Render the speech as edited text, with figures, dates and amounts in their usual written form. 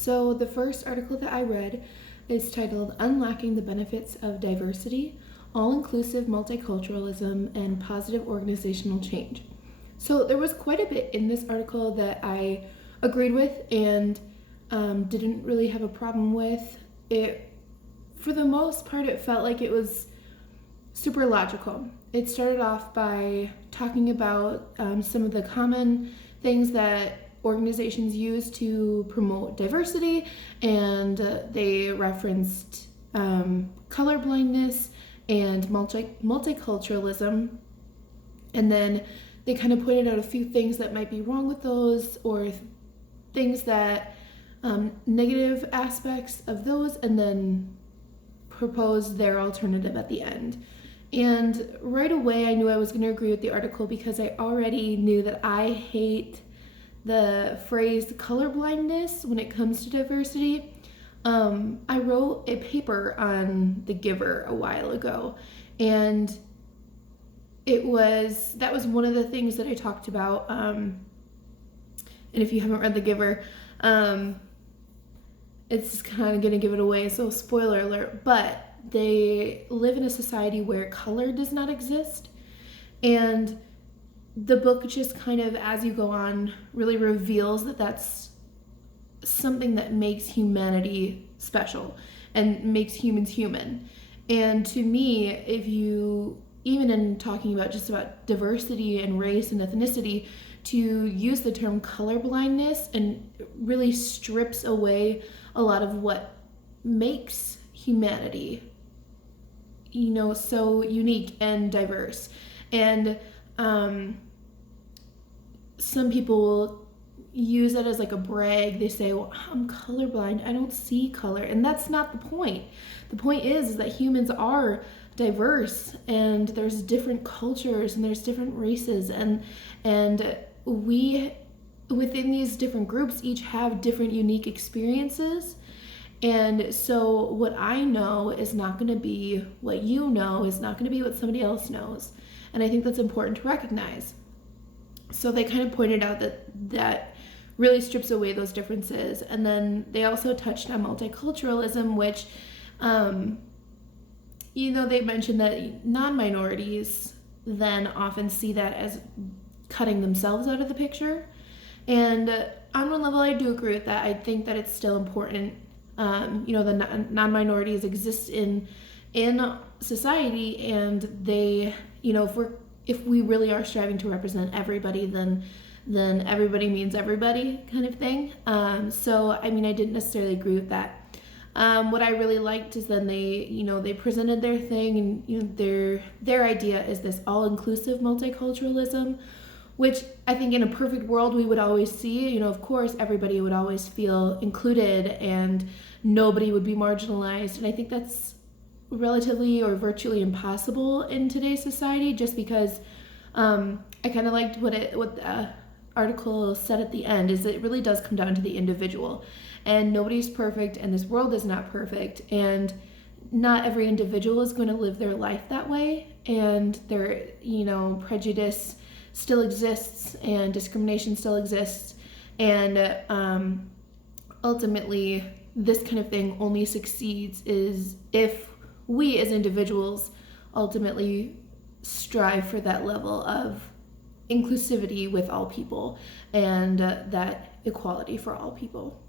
So, the first article that I read is titled Unlocking the Benefits of Diversity, All Inclusive Multiculturalism, and Positive Organizational Change. So, there was quite a bit in this article that I agreed with and didn't really have a problem with. For the most part, it felt like it was super logical. It started off by talking about some of the common things that organizations use to promote diversity, and they referenced colorblindness and multiculturalism, and then they kind of pointed out a few things that might be wrong with those, or things that negative aspects of those, and then proposed their alternative at the end. And right away I knew I was going to agree with the article because I already knew that I hate the phrase colorblindness when it comes to diversity. I wrote a paper on The Giver a while ago, and that was one of the things that I talked about. And if you haven't read The Giver, it's kind of going to give it away, so spoiler alert, but they live in a society where color does not exist, and the book just kind of, as you go on, really reveals that that's something that makes humanity special and makes humans human. And to me, even in talking about just about diversity and race and ethnicity, to use the term colorblindness and really strips away a lot of what makes humanity, so unique and diverse. And some people will use it as like a brag. They say, well, I'm colorblind, I don't see color. And that's not the point. The point is that humans are diverse, and there's different cultures and there's different races, and we within these different groups each have different unique experiences. And so what I know is not going to be what you know, is not going to be what somebody else knows. And I think that's important to recognize. So they kind of pointed out that really strips away those differences. And then they also touched on multiculturalism, which, they mentioned that non-minorities then often see that as cutting themselves out of the picture. And on one level, I do agree with that. I think that it's still important. The non-minorities exist in society, and they, if we really are striving to represent everybody, then everybody means everybody, kind of thing. So I didn't necessarily agree with that. What I really liked is then they presented their thing, and their idea is this all-inclusive multiculturalism, which I think in a perfect world we would always see. Of course, everybody would always feel included and nobody would be marginalized. And I think that's relatively or virtually impossible in today's society, just because I kind of liked what the article said at the end, is it really does come down to the individual. And nobody's perfect, and this world is not perfect, and not every individual is going to live their life that way, and their prejudice still exists and discrimination still exists, and ultimately this kind of thing only succeeds is if we as individuals ultimately strive for that level of inclusivity with all people, and that equality for all people.